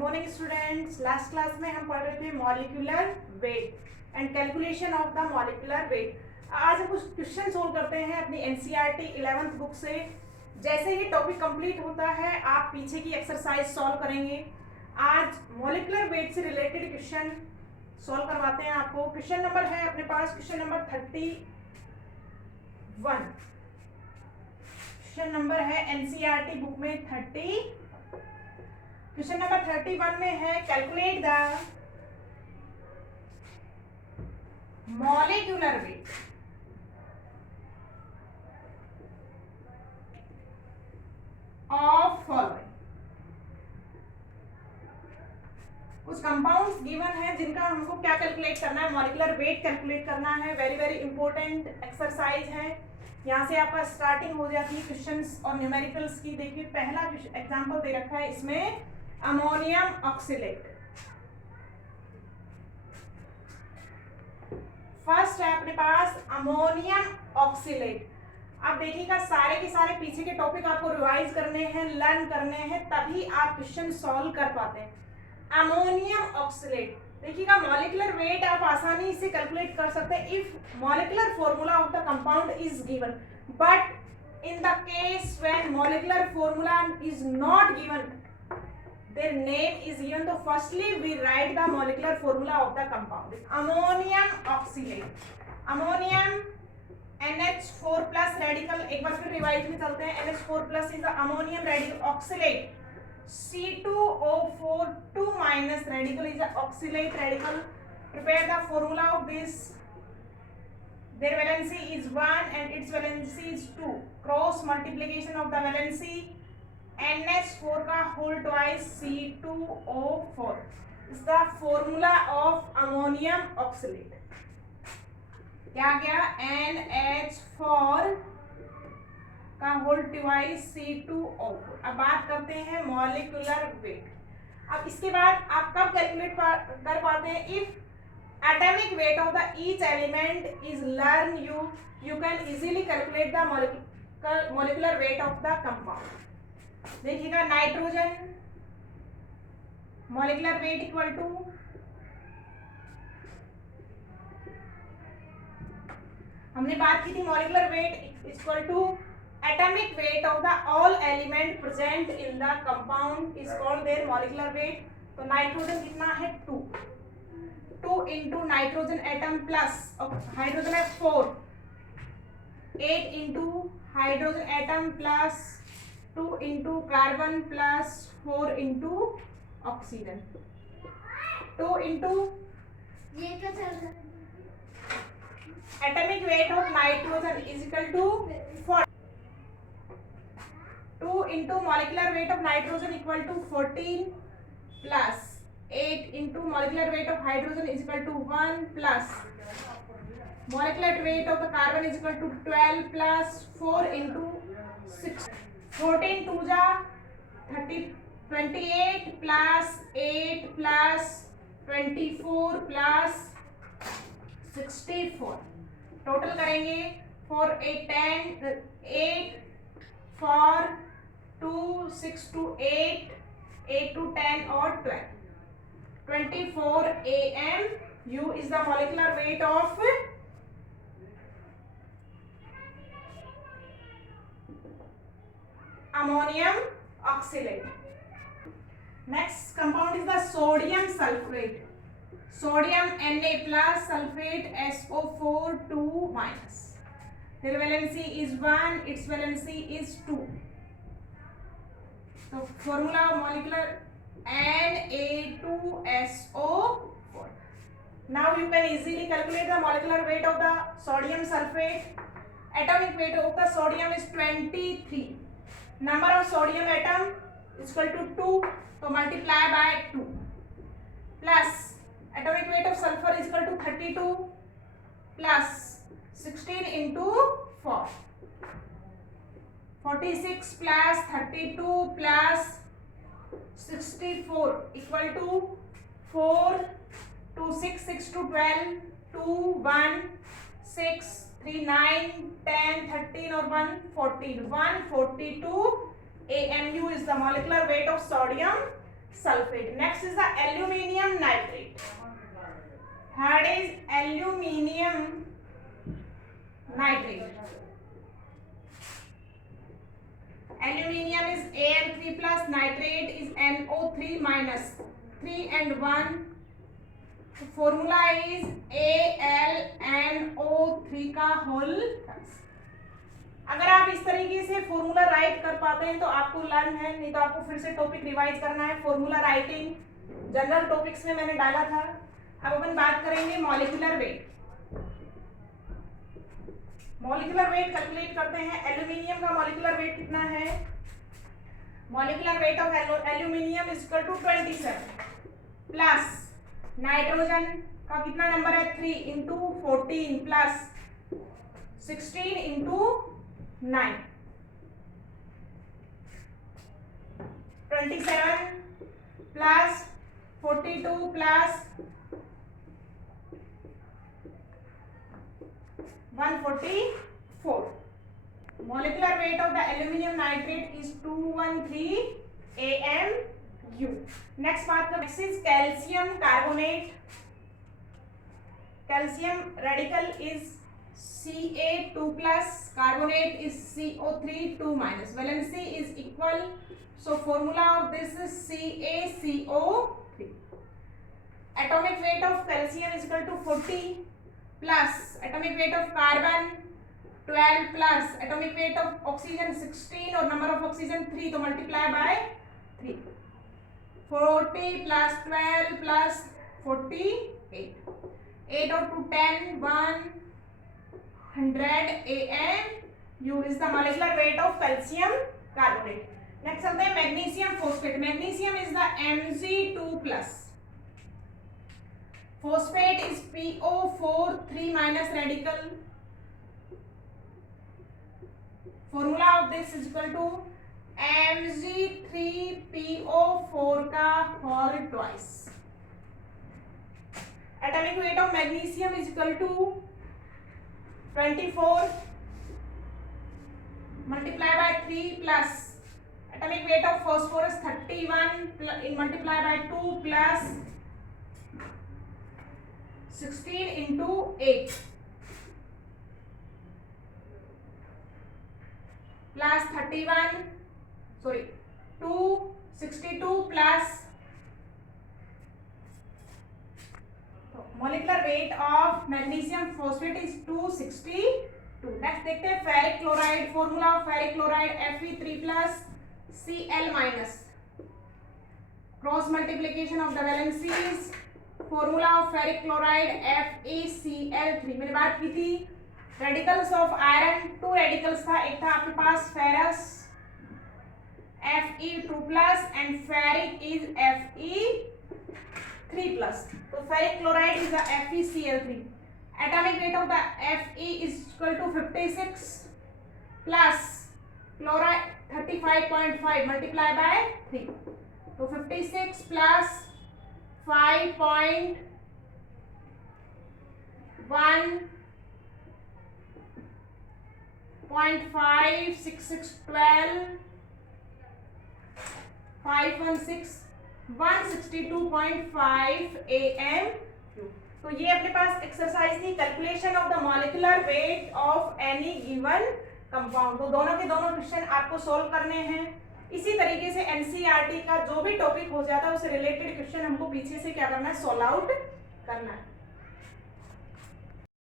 Morning students. Last class में हम पढ़ रहे थे molecular weight and calculation of the molecular wait. आज हम कुछ क्वेश्चन सोल्व करते हैं अपनी एनसीईआरटी 11th बुक से। जैसे ही टॉपिक कंप्लीट होता है आप पीछे की एक्सरसाइज सॉल्व करेंगे। आज मॉलिक्यूलर वेट से रिलेटेड क्वेश्चन सॉल्व करवाते हैं आपको। क्वेश्चन नंबर है अपने पास क्वेश्चन नंबर 31। क्वेश्चन नंबर है एनसीईआरटी बुक में 30। क्वेश्चन नंबर 31 में है calculate the molecular weight of following. कुछ कंपाउंड्स गिवन है जिनका हमको क्या कैलकुलेट करना है, मॉलिक्यूलर वेट कैलकुलेट करना है। वेरी वेरी इंपॉर्टेंट एक्सरसाइज है। यहाँ से आपका स्टार्टिंग हो जाती है क्वेश्चंस और न्यूमेरिकल्स की। देखिए पहला एग्जांपल दे रखा है इसमें अमोनियम ऑक्सीलेट। फर्स्ट है अपने पास अमोनियम ऑक्सीलेट। आप देखिएगा सारे के सारे पीछे के टॉपिक आपको रिवाइज करने हैं, लर्न करने हैं, तभी आप क्वेश्चन सॉल्व कर पाते हैं। अमोनियम ऑक्सीलेट देखिएगा मॉलिक्यूलर वेट आप आसानी से कैलकुलेट कर सकते हैं if molecular formula of the compound is given, but in the case when molecular formula is not given, their name is given, तो firstly we write the molecular formula of the compound. Ammonium oxalate, ammonium NH4 plus radical। एक बार फिर revise में चलते हैं। NH4 plus is the ammonium radical oxalate। C2O4 2 minus radical is the oxalate radical। Prepare the formula of this। Their valency is 1 and its valency is 2। Cross multiplication of the valency NH4 का whole twice C2O4 is the formula of ammonium oxalate। क्या क्या NH4 का whole twice C2O4। अब बात करते हैं molecular weight. अब इसके बाद आप कब कैलकुलेट कर पाते हैं, if atomic weight of the each element is learn you can easily calculate the molecular weight of the compound. देखिएगा nitrogen molecular weight equal to, हमने बात की थी molecular weight equal to atomic weight of the all element present in the compound is called their molecular weight. तो nitrogen कितना है 2 into nitrogen atom plus hydrogen है 4, 8 into hydrogen atom plus 2 into carbon plus 4 into oxygen. 2 into ये क्या चल रहा है? Atomic weight of nitrogen is equal to 4। 2 into molecular weight of nitrogen equal to 14 plus 8 into molecular weight of hydrogen is equal to 1 plus molecular weight of the carbon is equal to 12 plus 4 into 6। 14 2 जा 30, 28 plus 8 plus 24 plus 64। Total करेंगे 4 8 10 8 4 2 6 2 8 8 2 10 और 12 24 AMU is the molecular weight of ammonium oxalate। Next compound is the sodium sulfate। Sodium Na plus sulfate SO4 2 minus। Their valency is 1, its valency is 2। So formula of molecular Na2SO4। Now you can easily calculate the molecular weight of the sodium sulfate। Atomic weight of the sodium is 23। Number of sodium atom is equal to 2, so multiply by 2 plus atomic weight of sulfur is equal to 32 plus 16 into 4, 46 plus 32 plus 64 equal to 4, 2 6 6 to 12 2 1 6 3 9 10 13 और 1 14 142 AMU is the molecular weight of sodium sulfate. Next is the aluminium nitrate. Third is aluminium nitrate. Aluminium is Al3 plus, nitrate is NO3 minus, 3 and 1. Formula is AlNO3 का whole. अगर आप इस तरीके से formula right कर पाते हैं तो आपको लर्न है, नहीं तो आपको फिर से टॉपिक रिवाइज करना है। फॉर्मूला राइटिंग जनरल टॉपिक्स में मैंने डाला था। अब अपन बात करेंगे molecular weight. Molecular weight calculate करते हैं। एल्यूमिनियम का मॉलिक्यूलर वेट कितना है? Molecular weight of aluminium is equal to 27 plus nitrogen का कितना नंबर है? 3 into 14 plus 16 into 9, 27 plus 42 plus 144. Molecular weight of the aluminium nitrate is 213 AMU. Next part is calcium carbonate. Calcium radical is Ca2 plus, carbonate is CO3 2 minus. Valency is equal, so formula of this is CaCO3. Atomic weight of calcium is equal to 40 plus atomic weight of carbon 12 plus atomic weight of oxygen 16 और number of oxygen 3, तो multiply by 3. 40 plus 12 plus 48. 8 or 2 10 100 AMU is the molecular weight of calcium carbonate. Next चलते हैं magnesium phosphate. Magnesium is the Mg2 plus. Phosphate is PO4 3 minus radical. Formula of this is equal to Mg3PO4 का whole twice. Atomic weight of magnesium is equal to 24 multiply by 3 plus atomic weight of phosphorus 31 multiply by 2 plus 16 into 8 plus 31 sorry 262 plus molecular weight of magnesium phosphate is 262. Next देखते हैं ferric chloride. Formula of ferric chloride Fe3 plus Cl minus. Cross multiplication of the valencies. Formula of ferric chloride FeCl3. मैंने बात की थी radicals of iron, 2 radicals था। एक था आपके पास ferrous Fe2 plus and ferric is Fe3 plus. तो ferric chloride is the FeCl3. Atomic weight of the Fe is equal to 56 plus chloride 35.5 multiply by 3, तो 56 प्लस 5.1 0.56612 516 162.5 AMU. तो ये अपने पास एक्सरसाइज थी calculation of the molecular weight of any given compound. तो दोनों के दोनों क्वेश्चन आपको सोल्व करने हैं। इसी तरीके से एनसीईआरटी का जो भी टॉपिक हो जाता है उससे रिलेटेड क्वेश्चन हमको पीछे से क्या करना है, सोल्व आउट करना है।